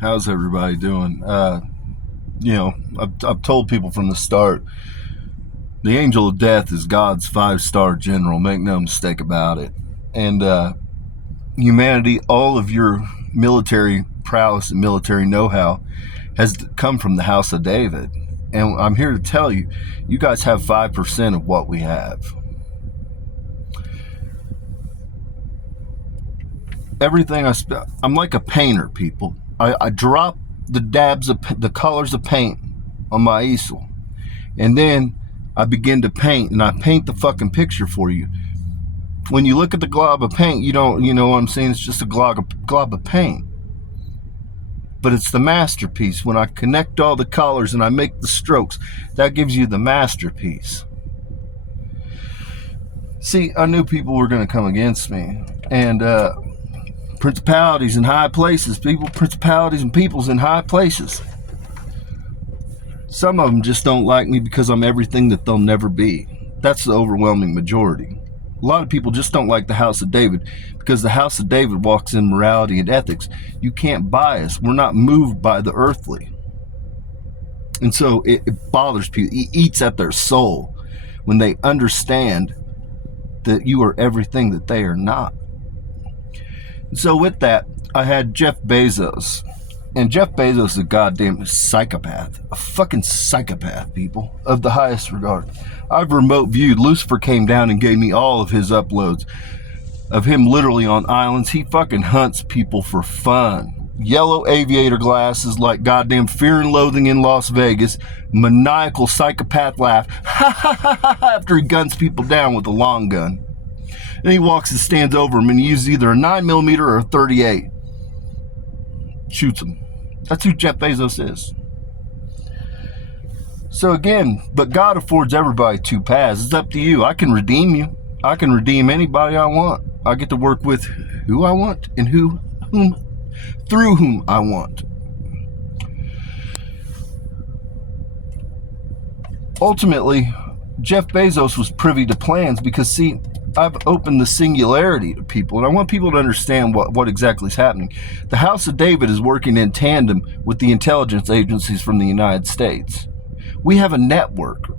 How's everybody doing? I've told people from the start, the angel of death is God's five-star general. Make no mistake about it. And humanity, all of your military prowess and military know-how has come from the house of David. And I'm here to tell you, you guys have 5% of what we have. Everything I'm like a painter, people. I drop the colors of paint on my easel, and then I begin to paint, and I paint the fucking picture for you. When you look at the glob of paint, you know what I'm saying? It's just a glob of paint. But it's the masterpiece. When I connect all the colors and I make the strokes, that gives you the masterpiece. See, I knew people were going to come against me, and principalities in high places, principalities and peoples in high places. Some of them just don't like me because I'm everything that they'll never be. That's the overwhelming majority. A lot of people just don't like the house of David because the house of David walks in morality and ethics. You can't bias. We're not moved by the earthly. And so it bothers people. It eats at their soul when they understand that you are everything that they are not. So with that, I had Jeff Bezos. And Jeff Bezos is a goddamn psychopath. A fucking psychopath, people, of the highest regard. I've remote viewed. Lucifer came down and gave me all of his uploads of him literally on islands. He fucking hunts people for fun. Yellow aviator glasses like goddamn Fear and Loathing in Las Vegas. Maniacal psychopath laugh after he guns people down with a long gun. And he walks and stands over him and he uses either a 9mm or a 38. Shoots him. That's who Jeff Bezos is. So again, but God affords everybody two paths. It's up to you. I can redeem you. I can redeem anybody I want. I get to work with who I want and through whom I want. Ultimately, Jeff Bezos was privy to plans because, see, I've opened the singularity to people, and I want people to understand what exactly is happening. The House of David is working in tandem with the intelligence agencies from the United States. We have a network.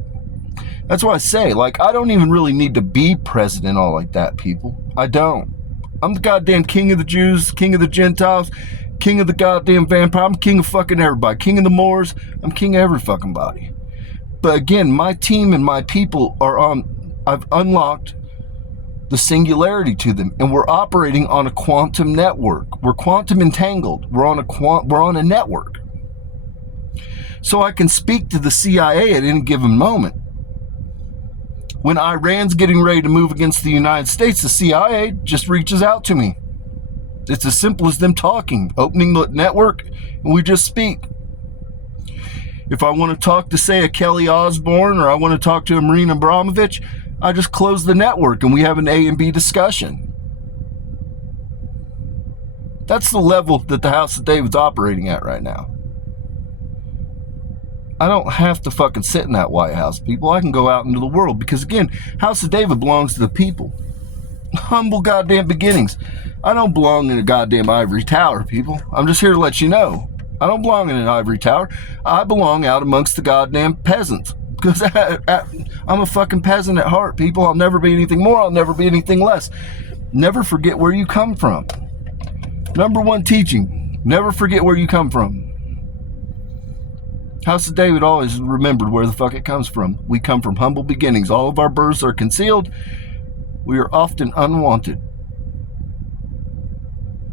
That's why I say, I don't even really need to be president all like that, people. I don't. I'm the goddamn king of the Jews, king of the Gentiles, king of the goddamn vampire. I'm king of fucking everybody. King of the Moors. I'm king of every fucking body. But again, my team and my people I've unlocked the singularity to them, and we're operating on a quantum network. We're quantum entangled. We're on a network. So I can speak to the CIA at any given moment. When Iran's getting ready to move against the United States, the CIA just reaches out to me. It's as simple as them talking, opening the network, and we just speak. If I want to talk to, say, a Kelly Osbourne, or I want to talk to a Marina Abramovich, I just close the network and we have an A and B discussion. That's the level that the House of David's operating at right now. I don't have to fucking sit in that White House, people. I can go out into the world because, again, House of David belongs to the people. Humble goddamn beginnings. I don't belong in a goddamn ivory tower, people. I'm just here to let you know. I don't belong in an ivory tower. I belong out amongst the goddamn peasants. Because I'm a fucking peasant at heart, people. I'll never be anything more. I'll never be anything less. Never forget where you come from. Number one teaching. Never forget where you come from. House of David always remembered where the fuck it comes from. We come from humble beginnings. All of our births are concealed. We are often unwanted.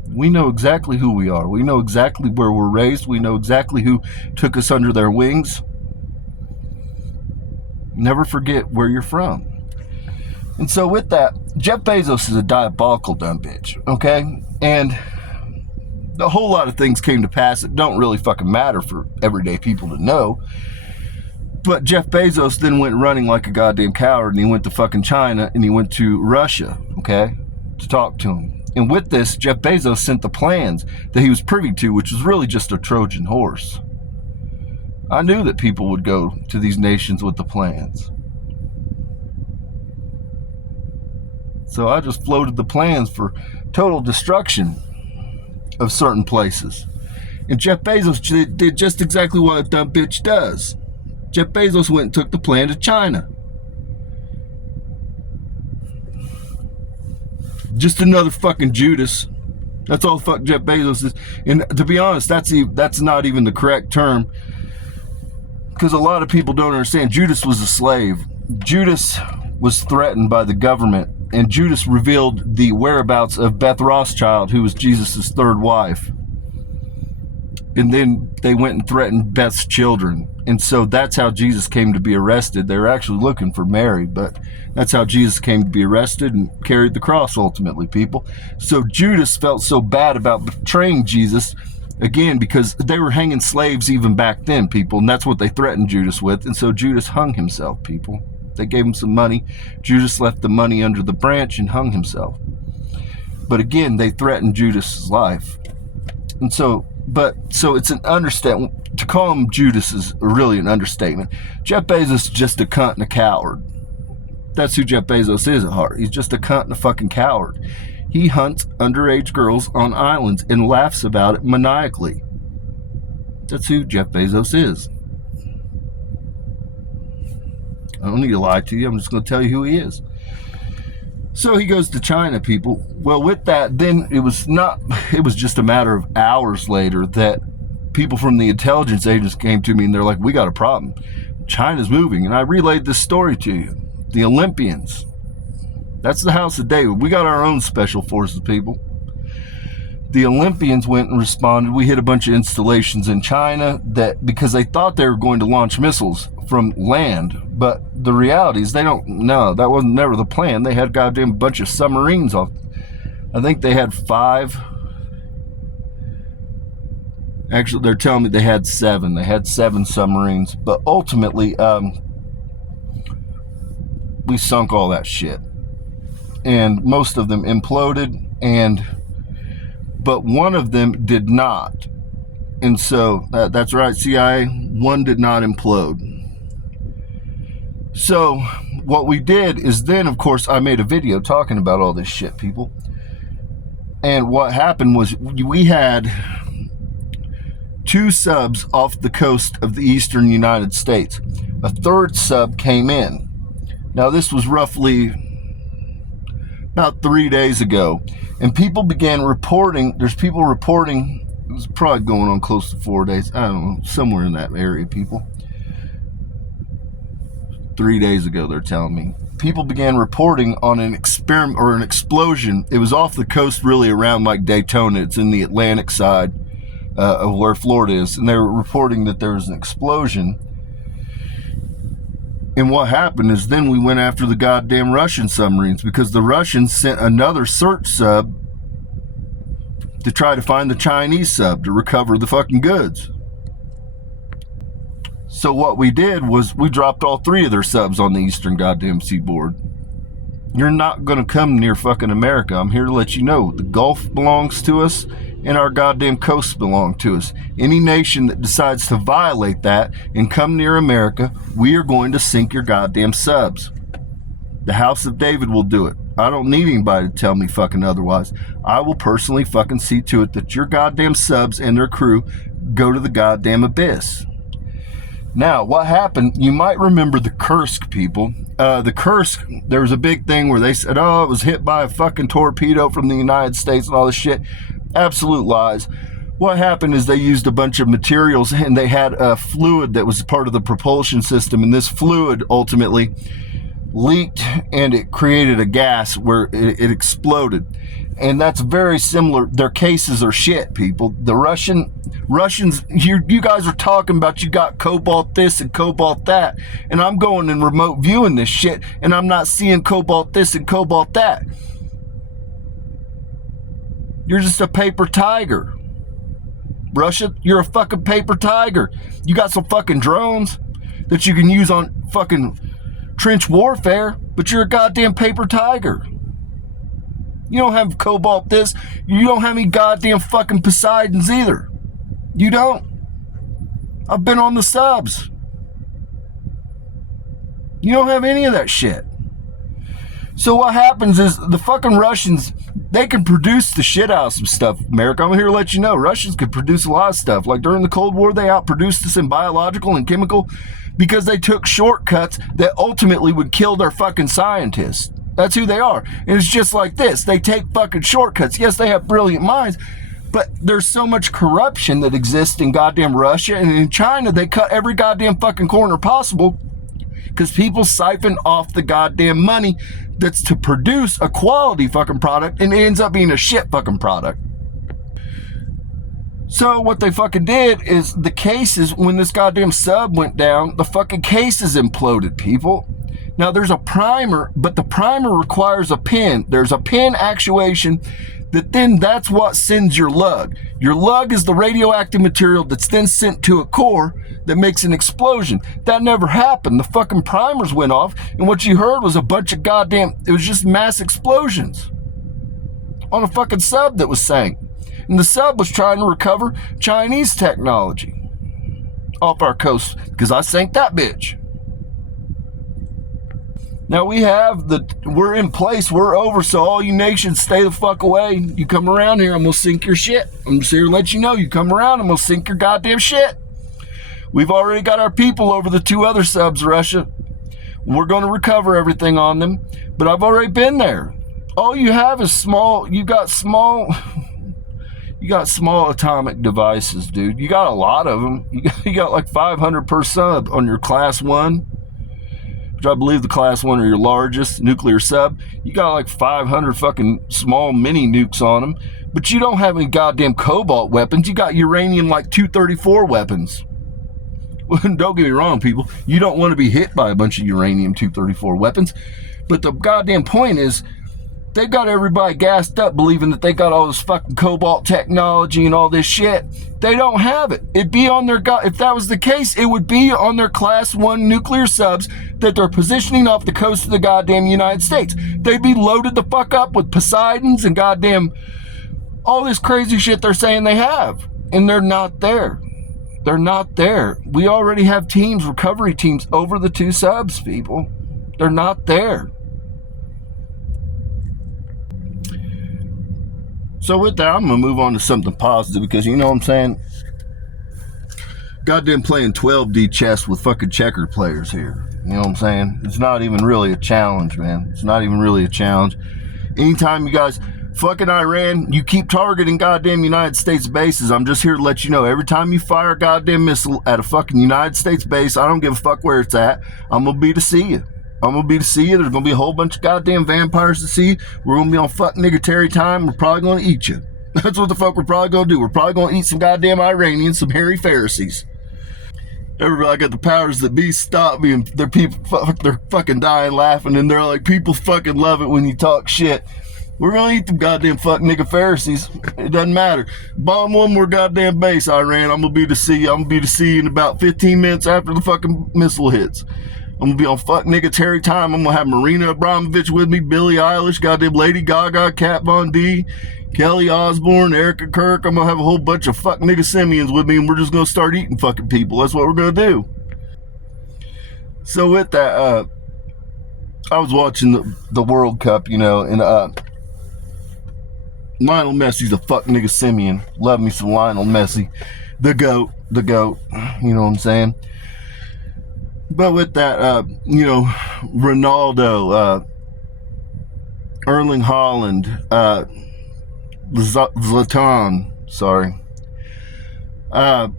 We know exactly who we are. We know exactly where we're raised. We know exactly who took us under their wings. Never forget where you're from. And so with that, Jeff Bezos is a diabolical dumb bitch, okay? And a whole lot of things came to pass that don't really fucking matter for everyday people to know. But Jeff Bezos then went running like a goddamn coward, and he went to fucking China, and he went to Russia, okay, to talk to him. And with this, Jeff Bezos sent the plans that he was privy to, which was really just a Trojan horse. I knew that people would go to these nations with the plans. So I just floated the plans for total destruction of certain places. And Jeff Bezos did just exactly what a dumb bitch does. Jeff Bezos went and took the plan to China. Just another fucking Judas. That's all the fuck Jeff Bezos is. And to be honest, that's not even the correct term, because a lot of people don't understand. Judas was a slave. Judas was threatened by the government, and Judas revealed the whereabouts of Beth Rothschild, who was Jesus' third wife. And then they went and threatened Beth's children. And so that's how Jesus came to be arrested. They were actually looking for Mary, but that's how Jesus came to be arrested and carried the cross ultimately, people. So Judas felt so bad about betraying Jesus, again, because they were hanging slaves even back then, people, and that's what they threatened Judas with. And so Judas hung himself, people. They gave him some money. Judas left the money under the branch and hung himself. But again, they threatened Judas's life. And so it's an understatement. To call him Judas is really an understatement. Jeff Bezos is just a cunt and a coward. That's who Jeff Bezos is at heart. He's just a cunt and a fucking coward. He hunts underage girls on islands and laughs about it maniacally. That's who Jeff Bezos is. I don't need to lie to you. I'm just going to tell you who he is. So he goes to China, people. Well, with that, then it was just a matter of hours later that people from the intelligence agents came to me and they're like, we got a problem. China's moving. And I relayed this story to you. The Olympians. That's the House of David. We got our own special forces, people. The Olympians went and responded. We hit a bunch of installations in China because they thought they were going to launch missiles from land. But the reality is that wasn't never the plan. They had a goddamn bunch of submarines off. I think they had 5. Actually, they're telling me they had 7. They had 7 submarines. But ultimately, we sunk all that shit. And most of them imploded, but one of them did not. And so, that's right, CIA, one did not implode. So, what we did is then, of course, I made a video talking about all this shit, people. And what happened was we had 2 subs off the coast of the eastern United States. A 3rd sub came in. Now, this was roughly about 3 days ago. And people began reporting, there's people reporting, it was probably going on close to 4 days. I don't know, somewhere in that area, people. 3 days ago, they're telling me. People began reporting on an experiment or an explosion. It was off the coast, really around like Daytona. It's in the Atlantic side of where Florida is. And they were reporting that there was an explosion. And what happened is then we went after the goddamn Russian submarines, because the Russians sent another search sub to try to find the Chinese sub to recover the fucking goods. So what we did was we dropped all 3 of their subs on the eastern goddamn seaboard. You're not going to come near fucking America. I'm here to let you know. The Gulf belongs to us, and our goddamn coasts belong to us. Any nation that decides to violate that and come near America, we are going to sink your goddamn subs. The House of David will do it. I don't need anybody to tell me fucking otherwise. I will personally fucking see to it that your goddamn subs and their crew go to the goddamn abyss. Now, what happened, you might remember the Kursk, people. The Kursk, there was a big thing where they said, oh, it was hit by a fucking torpedo from the United States and all this shit. Absolute lies. What happened is they used a bunch of materials, and they had a fluid that was part of the propulsion system, and this fluid ultimately leaked, and it created a gas where it exploded. And that's very similar. Their cases are shit, people. The Russians, you guys are talking about you got cobalt this and cobalt that, and I'm going and remote viewing this shit, and I'm not seeing cobalt this and cobalt that. You're just a paper tiger. Russia, you're a fucking paper tiger. You got some fucking drones that you can use on fucking trench warfare, but you're a goddamn paper tiger. You don't have cobalt this. You don't have any goddamn fucking Poseidons either. You don't. I've been on the subs. You don't have any of that shit. So what happens is the fucking Russians, They can produce the shit out of some stuff, America. I'm here to let you know, Russians could produce a lot of stuff. Like during the Cold War, they outproduced us in biological and chemical because they took shortcuts that ultimately would kill their fucking scientists. That's who they are. And it's just like this. They take fucking shortcuts. Yes, they have brilliant minds, but there's so much corruption that exists in goddamn Russia and in China. They cut every goddamn fucking corner possible because people siphon off the goddamn money that's to produce a quality fucking product, and it ends up being a shit fucking product. So what they fucking did is the cases, when this goddamn sub went down, the fucking cases imploded, people. Now there's a primer, but the primer requires a pin. There's a pin actuation that's what sends your lug. Your lug is the radioactive material that's then sent to a core that makes an explosion. That never happened. The fucking primers went off, and what you heard was a bunch of it was just mass explosions on a fucking sub that was sank. And the sub was trying to recover Chinese technology off our coast, because I sank that bitch. Now we're in place, we're over, so all you nations stay the fuck away. You come around here, I'm gonna sink your shit. I'm just here to let you know, you come around, I'm gonna sink your goddamn shit. We've already got our people over the 2 other subs, Russia. We're gonna recover everything on them, but I've already been there. All you have is you got small atomic devices, dude. You got a lot of them. You got like 500 per sub on your class 1. Which I believe the class 1 are your largest nuclear sub. You got like 500 fucking small mini nukes on them, but you don't have any goddamn cobalt weapons. You got uranium like 234 weapons. Don't get me wrong, people. You don't want to be hit by a bunch of uranium 234 weapons, but the goddamn point is, they got everybody gassed up believing that they got all this fucking cobalt technology and all this shit. They don't have it. It'd be on their, if that was the case, it would be on their class 1 nuclear subs that they're positioning off the coast of the goddamn United States. They'd be loaded the fuck up with Poseidons and goddamn all this crazy shit they're saying they have. And they're not there. They're not there. We already have teams, recovery teams over the 2 subs, people. They're not there. So with that, I'm going to move on to something positive, because you know what I'm saying? Goddamn playing 12D chess with fucking checker players here. You know what I'm saying? It's not even really a challenge, man. It's not even really a challenge. Anytime you guys, fucking Iran, you keep targeting goddamn United States bases, I'm just here to let you know, every time you fire a goddamn missile at a fucking United States base, I don't give a fuck where it's at, I'm going to be to see you. I'm going to be to see you. There's going to be a whole bunch of goddamn vampires to see you. We're going to be on fuck nigga Terry time. We're probably going to eat you. That's what the fuck we're probably going to do. We're probably going to eat some goddamn Iranians, some hairy Pharisees. Everybody got the powers that be stop me, and they're fucking dying laughing, and they're like, people fucking love it when you talk shit. We're going to eat them goddamn fuck nigga Pharisees. It doesn't matter. Bomb one more goddamn base, Iran. I'm going to be to see you. I'm going to be to see you in about 15 minutes after the fucking missile hits. I'm going to be on fuck nigga Terry time. I'm going to have Marina Abramovich with me, Billie Eilish, goddamn Lady Gaga, Kat Von D, Kelly Osbourne, Erica Kirk. I'm going to have a whole bunch of fuck nigga simians with me, and we're just going to start eating fucking people. That's what we're going to do. So with that, I was watching the World Cup, you know, and Lionel Messi's a fuck nigga simian. Love me some Lionel Messi. The GOAT. You know what I'm saying? But with that, you know, Ronaldo, Erling Haaland, Zlatan, sorry. I've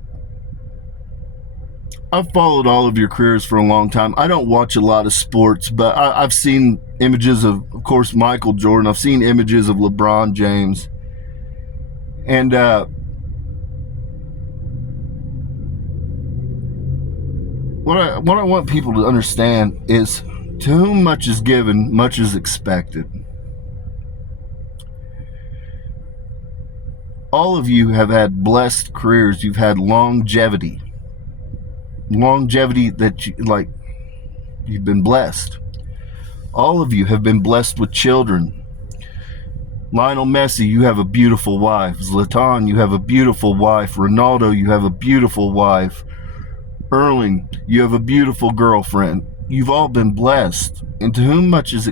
followed all of your careers for a long time. I don't watch a lot of sports, but I've seen images of course, Michael Jordan. I've seen images of LeBron James. And what I want people to understand is, to whom much is given, much is expected. All of you have had blessed careers. You've had longevity that you've been blessed. All of you have been blessed with children. Lionel Messi, you have a beautiful wife. Zlatan, you have a beautiful wife. Ronaldo, you have a beautiful wife. Erling, you have a beautiful girlfriend. You've all been blessed. And to whom much is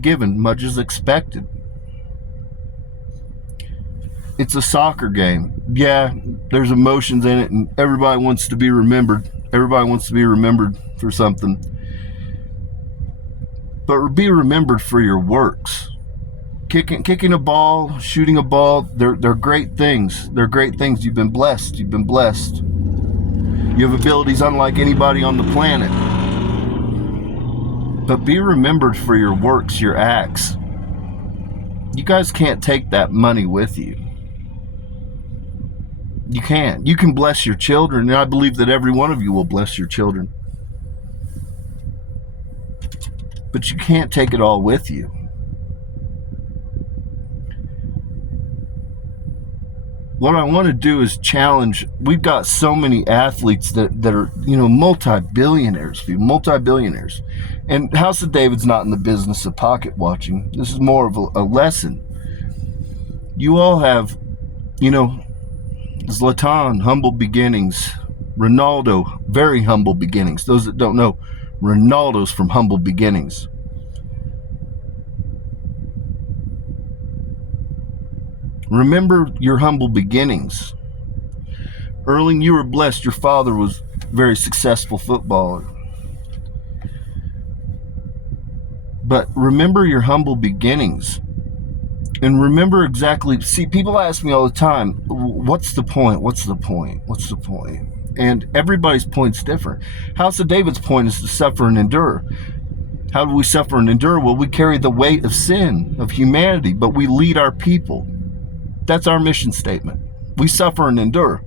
given, much is expected. It's a soccer game. Yeah, there's emotions in it, and everybody wants to be remembered. Everybody wants to be remembered for something. But be remembered for your works. Kicking a ball, shooting a ball, they're great things. They're great things. You've been blessed. You've been blessed. You have abilities unlike anybody on the planet. But be remembered for your works, your acts. You guys can't take that money with you. You can't. You can bless your children, and I believe that every one of you will bless your children. But you can't take it all with you. What I want to do is challenge. We've got so many athletes that are, multi-billionaires. And House of David's not in the business of pocket watching. This is more of a lesson. You all have, Zlatan, humble beginnings. Ronaldo, very humble beginnings. Those that don't know, Ronaldo's from humble beginnings. Remember your humble beginnings. Erling, you were blessed. Your father was a very successful footballer. But remember your humble beginnings. And remember exactly, see, people ask me all the time, what's the point? What's the point? What's the point? And everybody's point's different. House of David's point is to suffer and endure. How do we suffer and endure? Well, we carry the weight of sin, of humanity, but we lead our people. That's our mission statement. We suffer and endure,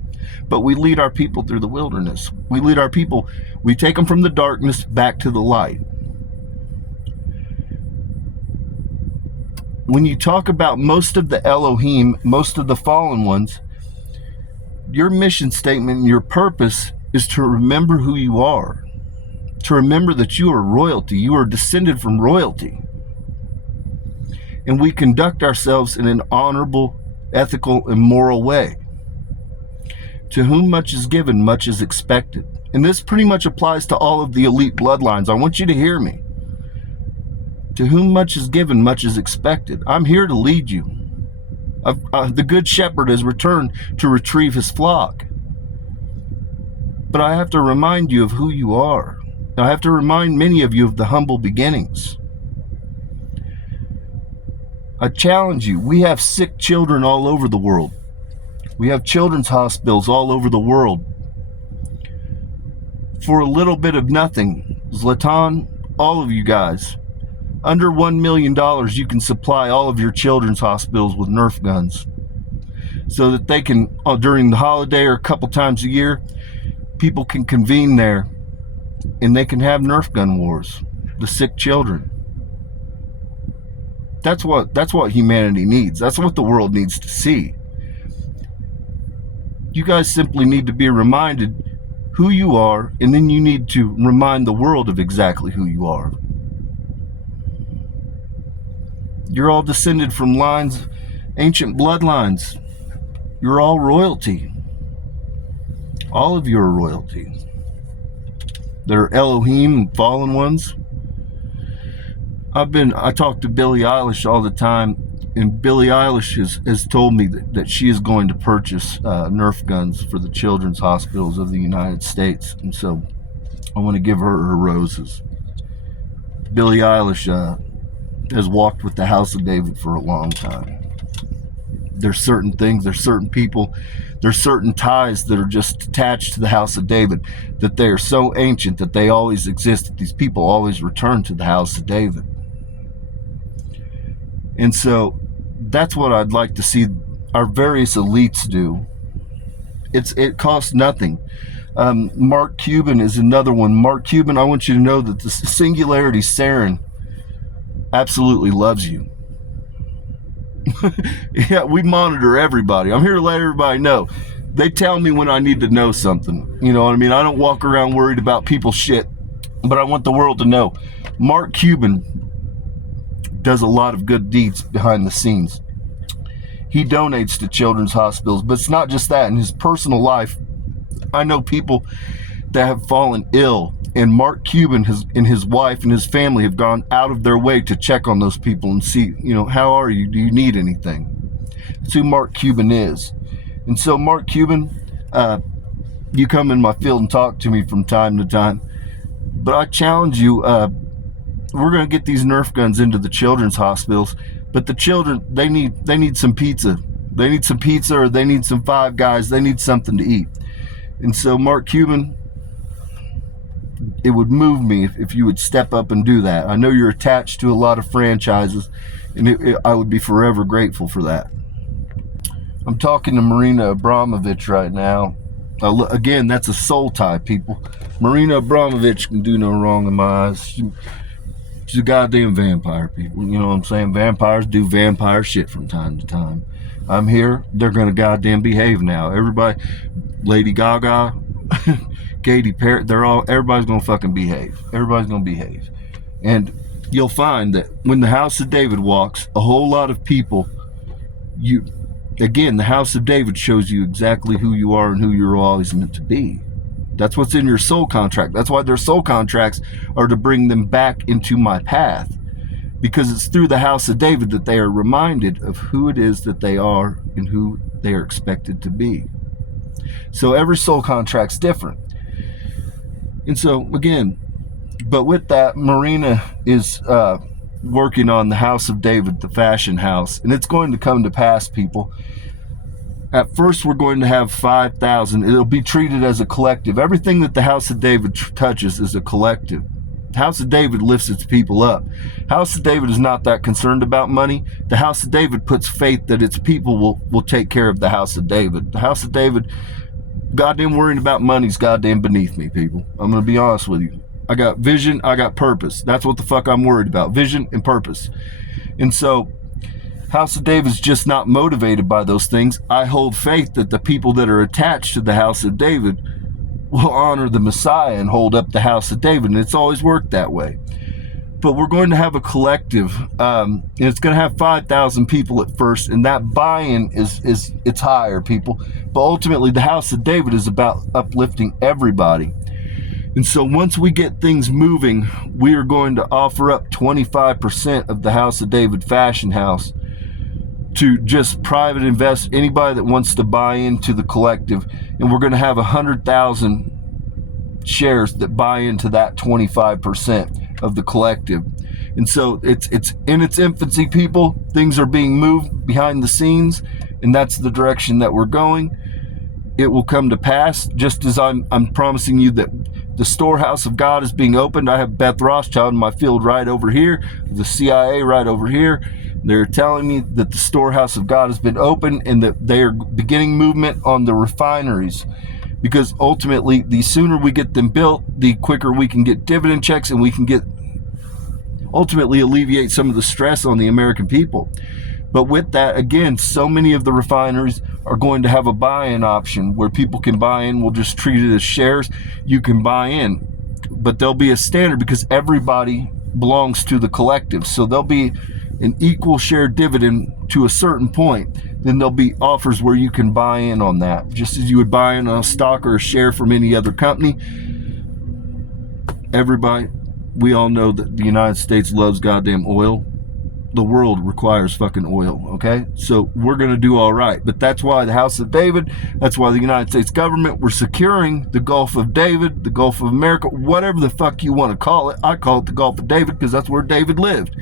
but we lead our people through the wilderness. We lead our people, we take them from the darkness back to the light. When you talk about most of the Elohim, most of the fallen ones, your mission statement and your purpose is to remember who you are, to remember that you are royalty. You are descended from royalty. And we conduct ourselves in an honorable, ethical, and moral way. To whom much is given, much is expected. And this pretty much applies to all of the elite bloodlines. I want you to hear me. To whom much is given, much is expected. I'm here to lead you. The good shepherd has returned to retrieve his flock. But I have to remind you of who you are. I have to remind many of you of the humble beginnings. I challenge you. We have sick children all over the world. We have children's hospitals all over the world. For a little bit of nothing, Zlatan, all of you guys, under $1 million, you can supply all of your children's hospitals with Nerf guns so that they can, during the holiday or a couple times a year, people can convene there and they can have Nerf gun wars. The sick children. That's what humanity needs. That's what the world needs to see. You guys simply need to be reminded who you are, and then you need to remind the world of exactly who you are. You're all descended from lines, ancient bloodlines. You're all royalty. All of you are royalty. There are Elohim and fallen ones. I talk to Billie Eilish all the time, and Billie Eilish has told me that she is going to purchase Nerf guns for the children's hospitals of the United States. And so I want to give her her roses. Billie Eilish has walked with the House of David for a long time. There's certain things, there's certain people, there's certain ties that are just attached to the House of David, that they are so ancient that they always exist, that these people always return to the House of David. And so that's what I'd like to see our various elites do. It costs nothing. Mark Cuban is another one. Mark Cuban, I want you to know that the Singularity Sarin absolutely loves you. Yeah, we monitor everybody. I'm here to let everybody know. They tell me when I need to know something. You know what I mean? I don't walk around worried about people's shit, but I want the world to know. Mark Cuban does a lot of good deeds behind the scenes. He donates to children's hospitals, but it's not just that. In his personal life, I know people that have fallen ill, and Mark Cuban and his wife and his family have gone out of their way to check on those people and see, how are you? Do you need anything? That's who Mark Cuban is. And so, Mark Cuban, you come in my field and talk to me from time to time, but I challenge you, we're going to get these Nerf guns into the children's hospitals, but the children, they need some pizza. They need some pizza, or they need some Five Guys. They need something to eat. And so, Mark Cuban, it would move me if you would step up and do that. I know you're attached to a lot of franchises, and I would be forever grateful for that. I'm talking to Marina Abramovich right now. Again, that's a soul tie, people. Marina Abramovich can do no wrong in my eyes. She's a goddamn vampire, people. You know what I'm saying? Vampires do vampire shit from time to time. I'm here. They're going to goddamn behave now. Everybody, Lady Gaga, Katy Perry, everybody's going to fucking behave. Everybody's going to behave. And you'll find that when the House of David walks, a whole lot of people, again, the House of David shows you exactly who you are and who you're always meant to be. That's what's in your soul contract. That's why their soul contracts are to bring them back into my path. Because it's through the House of David that they are reminded of who it is that they are and who they are expected to be. So every soul contract's different. And so, again, but with that, Marina is working on the House of David, the fashion house. And it's going to come to pass, people. At first, we're going to have 5,000. It'll be treated as a collective. Everything that the House of David touches is a collective. The House of David lifts its people up. House of David is not that concerned about money. The House of David puts faith that its people will take care of the House of David. The House of David, goddamn worrying about money's goddamn beneath me, people. I'm going to be honest with you. I got vision, I got purpose. That's what the fuck I'm worried about. Vision and purpose. And so, House of David's just not motivated by those things. I hold faith that the people that are attached to the House of David will honor the Messiah and hold up the House of David. And it's always worked that way. But we're going to have a collective, and it's going to have 5,000 people at first, and that buy-in it's higher, people. But ultimately, the House of David is about uplifting everybody. And so once we get things moving, we are going to offer up 25% of the House of David Fashion House to just private invest, anybody that wants to buy into the collective. And we're going to have 100,000 shares that buy into that 25% of the collective. And so it's in its infancy, people. Things are being moved behind the scenes, and that's the direction that we're going. It will come to pass, just as I'm promising you that the storehouse of God is being opened. I have Beth Rothschild in my field right over here, the CIA right over here. They're telling me that the storehouse of God has been opened and that they are beginning movement on the refineries. Because ultimately, the sooner we get them built, the quicker we can get dividend checks, and we can ultimately alleviate some of the stress on the American people. But with that, again, so many of the refineries are going to have a buy-in option where people can buy in. We'll just treat it as shares. You can buy in, but there'll be a standard because everybody belongs to the collective. So there'll be an equal share dividend to a certain point. Then there'll be offers where you can buy in on that, just as you would buy in a stock or a share from any other company. Everybody, we all know that the United States loves goddamn oil. The world requires fucking oil, okay? So we're going to do all right. But that's why the House of David, that's why the United States government, we're securing the Gulf of David, the Gulf of America, whatever the fuck you want to call it. I call it the Gulf of David because that's where David lived.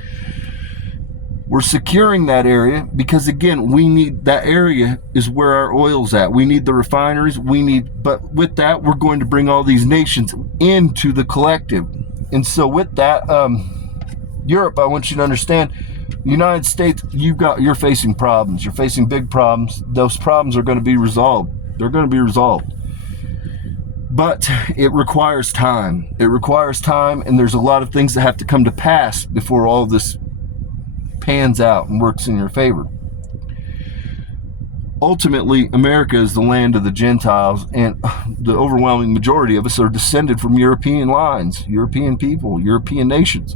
We're securing that area because, again, we need, that area is where our oil's at. We need the refineries. But with that, we're going to bring all these nations into the collective. And so with that, Europe, I want you to understand, United States, you're facing problems. You're facing big problems. Those problems are going to be resolved. They're going to be resolved. But it requires time. It requires time, and there's a lot of things that have to come to pass before all of this pans out and works in your favor. Ultimately, America is the land of the Gentiles, and the overwhelming majority of us are descended from European lines, European people, European nations.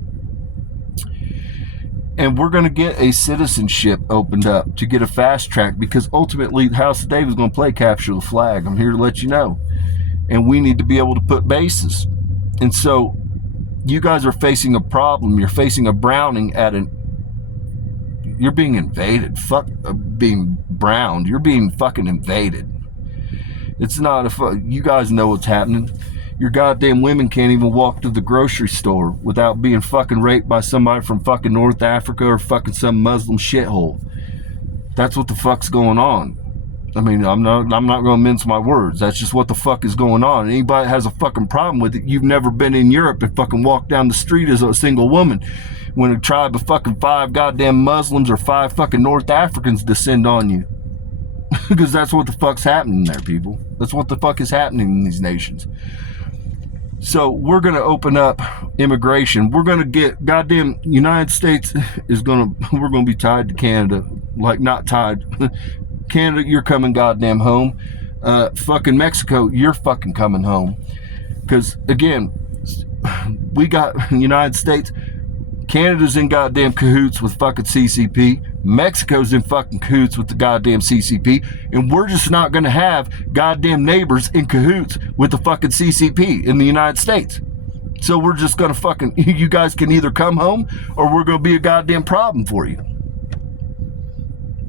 And we're going to get a citizenship opened up to get a fast track because ultimately the House of David is going to play capture the flag. I'm here to let you know. And we need to be able to put bases. And so you guys are facing a problem. You're facing a Browning at you're being invaded. Fuck being browned. You're being fucking invaded. It's not you guys know what's happening. Your goddamn women can't even walk to the grocery store without being fucking raped by somebody from fucking North Africa or fucking some Muslim shithole. That's what the fuck's going on. I mean, I'm not going to mince my words. That's just what the fuck is going on. Anybody that has a fucking problem with it, you've never been in Europe and fucking walked down the street as a single woman when a tribe of fucking 5 goddamn Muslims or 5 fucking North Africans descend on you. Because that's what the fuck's happening there, people. That's what the fuck is happening in these nations. So we're going to open up immigration. We're going to get goddamn United States we're going to be tied to Canada. Like, not tied. Canada, you're coming goddamn home. Fucking Mexico, you're fucking coming home. Because, again, we got United States. Canada's in goddamn cahoots with fucking CCP. Mexico's in fucking cahoots with the goddamn CCP. And we're just not going to have goddamn neighbors in cahoots with the fucking CCP in the United States. So we're just going to fucking, you guys can either come home or we're going to be a goddamn problem for you.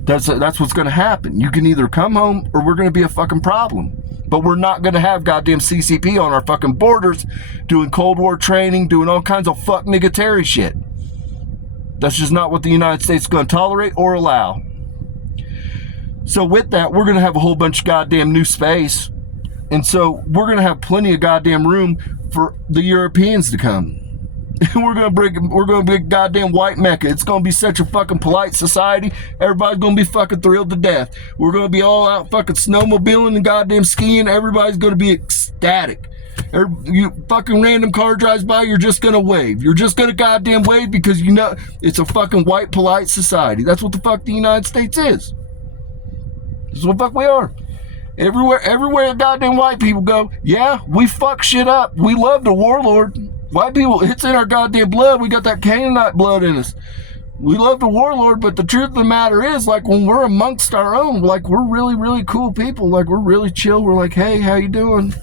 That's what's going to happen. You can either come home or we're going to be a fucking problem. But we're not going to have goddamn CCP on our fucking borders doing Cold War training, doing all kinds of fuck niggatary shit. That's just not what the United States is going to tolerate or allow. So with that, we're going to have a whole bunch of goddamn new space. And so we're going to have plenty of goddamn room for the Europeans to come. We're gonna be a goddamn white Mecca. It's gonna be such a fucking polite society. Everybody's gonna be fucking thrilled to death. We're gonna be all out fucking snowmobiling and goddamn skiing. Everybody's gonna be ecstatic. You fucking random car drives by, you're just gonna wave. You're just gonna goddamn wave because you know it's a fucking white polite society. That's what the fuck the United States is. This is what the fuck we are. Everywhere goddamn white people go, yeah, we fuck shit up. We love the warlord. White people, it's in our goddamn blood. We got that Canaanite blood in us. We love the warlord, but the truth of the matter is, like, when we're amongst our own, like, we're really, really cool people. Like, we're really chill. We're like, hey, how you doing?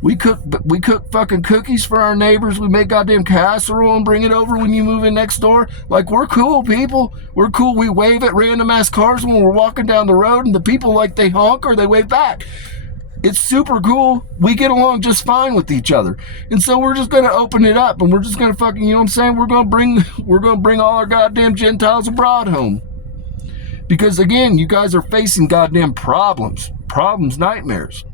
We cook fucking cookies for our neighbors. We make goddamn casserole and bring it over when you move in next door. Like, we're cool people. We're cool. We wave at random ass cars when we're walking down the road, and the people, like, they honk or they wave back. It's super cool. We get along just fine with each other. And so we're just going to open it up and we're just going to fucking, you know what I'm saying? We're going to bring all our goddamn Gentiles abroad home. Because again, you guys are facing goddamn problems, nightmares.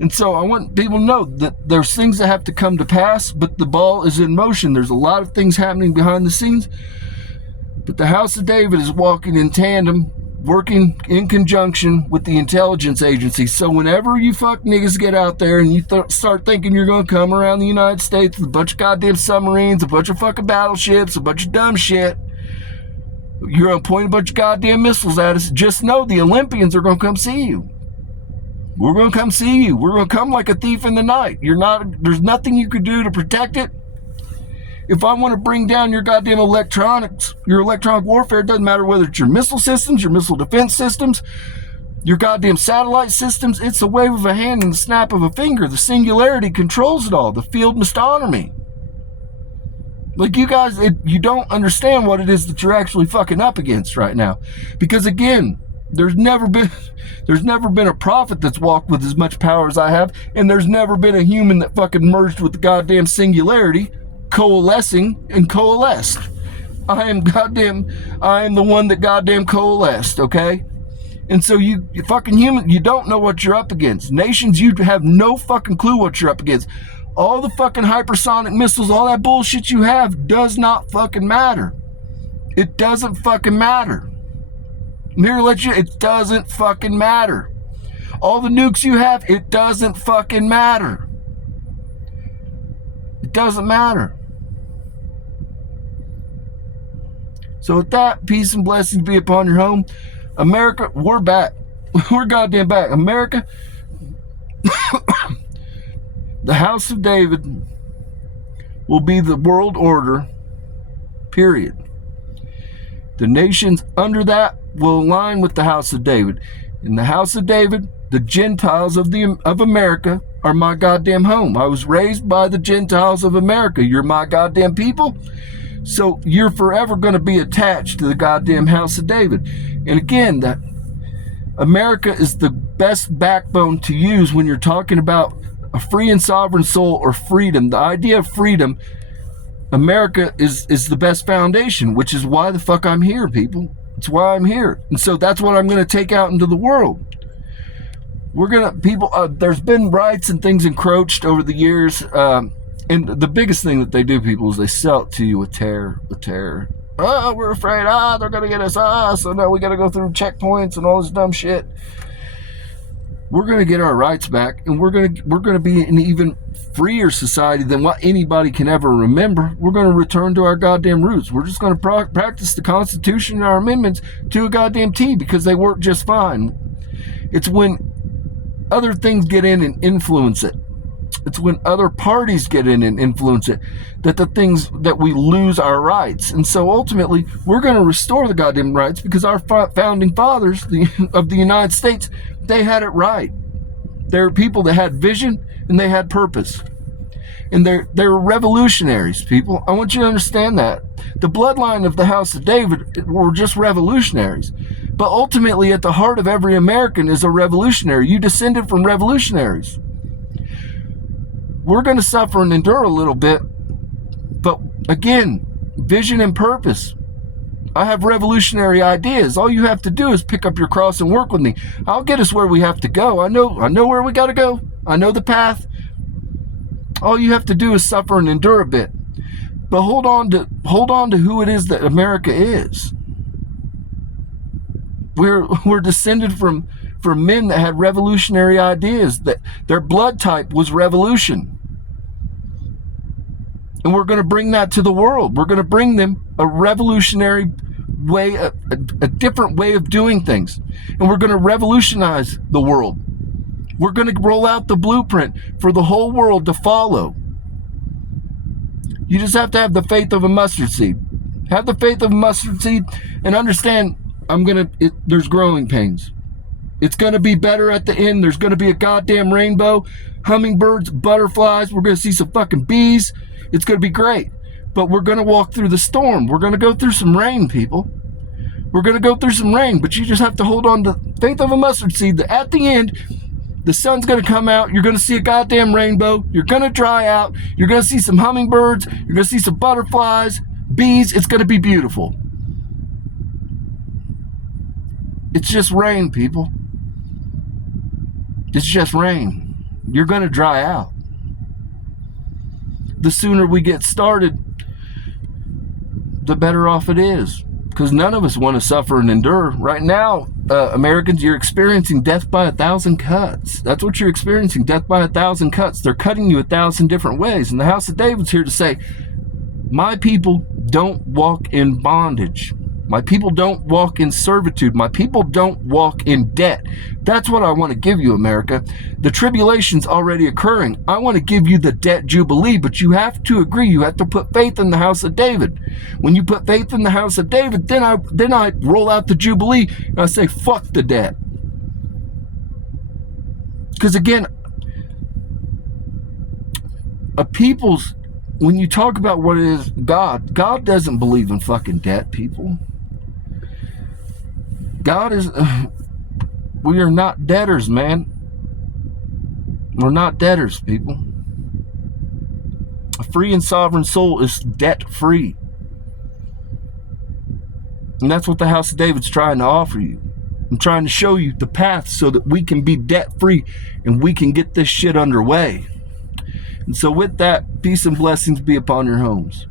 And so I want people to know that there's things that have to come to pass, but the ball is in motion. There's a lot of things happening behind the scenes. But the House of David is walking in tandem, working in conjunction with the intelligence agency. So whenever you fuck niggas get out there and you start thinking you're going to come around the United States with a bunch of goddamn submarines, a bunch of fucking battleships, a bunch of dumb shit, you're going to point a bunch of goddamn missiles at us, just know the Olympians are going to come see you. We're going to come see you. We're going to come like a thief in the night. There's nothing you could do to protect it. If I want to bring down your goddamn electronics, your electronic warfare, it doesn't matter whether it's your missile systems, your missile defense systems, your goddamn satellite systems, it's a wave of a hand and the snap of a finger. The singularity controls it all. The field mistonomy. Like, you guys, you don't understand what it is that you're actually fucking up against right now. Because again, there's never been a prophet that's walked with as much power as I have, and there's never been a human that fucking merged with the goddamn singularity, coalescing and coalesced. I am the one that goddamn coalesced, okay? And so you fucking human, you don't know what you're up against. Nations, you have no fucking clue what you're up against. All the fucking hypersonic missiles, all that bullshit you have does not fucking matter. It doesn't fucking matter. I'm here to let you, it doesn't fucking matter. All the nukes you have, it doesn't fucking matter. It doesn't matter. So with that, peace and blessings be upon your home. America, we're back. We're goddamn back. America, the House of David will be the world order, period. The nations under that will align with the House of David. In the House of David, the Gentiles of America are my goddamn home. I was raised by the Gentiles of America. You're my goddamn people. So you're forever going to be attached to the goddamn House of David. And again, that America is the best backbone to use when you're talking about a free and sovereign soul or freedom. The idea of freedom, America is the best foundation, which is why the fuck I'm here, people. It's why I'm here. And so that's what I'm going to take out into the world. We're going to, people, there's been rights and things encroached over the years. And the biggest thing that they do, people, is they sell it to you with terror, Oh, we're afraid, they're going to get us, so now we got to go through checkpoints and all this dumb shit. We're going to get our rights back, and we're going to be an even freer society than what anybody can ever remember. We're going to return to our goddamn roots. We're just going to practice the Constitution and our amendments to a goddamn T, because they work just fine. It's when other things get in and influence it. It's when other parties get in and influence it that the things that we lose our rights. And so ultimately, we're going to restore the goddamn rights, because our founding fathers of the United States, they had it right. They're people that had vision and they had purpose. And they're revolutionaries, people. I want you to understand that. The bloodline of the House of David were just revolutionaries. But ultimately, at the heart of every American is a revolutionary. You descended from revolutionaries. We're going to suffer and endure a little bit, but again, vision and purpose. I have revolutionary ideas. All you have to do is pick up your cross and work with me. I'll get us where we have to go. I know where we got to go. I know the path. All you have to do is suffer and endure a bit. But hold on to who it is that America is. We're descended from men that had revolutionary ideas, that their blood type was revolution. And we're going to bring that to the world. We're going to bring them a revolutionary way, a different way of doing things. And we're going to revolutionize the world. We're going to roll out the blueprint for the whole world to follow. You just have to have the faith of a mustard seed. Have the faith of a mustard seed and understand there's growing pains. It's going to be better at the end. There's going to be a goddamn rainbow, hummingbirds, butterflies. We're going to see some fucking bees. It's going to be great. But we're going to walk through the storm. We're going to go through some rain, people. We're going to go through some rain, but you just have to hold on to the faith of a mustard seed that at the end, the sun's going to come out. You're going to see a goddamn rainbow. You're going to dry out. You're going to see some hummingbirds. You're going to see some butterflies, bees. It's going to be beautiful. It's just rain, people. It's just rain. You're going to dry out. The sooner we get started, the better off it is. Because none of us want to suffer and endure. Right now, Americans, you're experiencing death by 1,000 cuts. That's what you're experiencing, death by 1,000 cuts. They're cutting you 1,000 different ways. And the House of David's here to say, my people don't walk in bondage. My people don't walk in servitude. My people don't walk in debt. That's what I want to give you, America. The tribulation's already occurring. I want to give you the debt jubilee, but you have to agree. You have to put faith in the House of David. When you put faith in the House of David, then I roll out the jubilee and I say, fuck the debt. Because again, when you talk about what it is, God doesn't believe in fucking debt, people. We are not debtors, man. We're not debtors, people. A free and sovereign soul is debt-free. And that's what the House of David's trying to offer you. I'm trying to show you the path so that we can be debt-free and we can get this shit underway. And so with that, peace and blessings be upon your homes.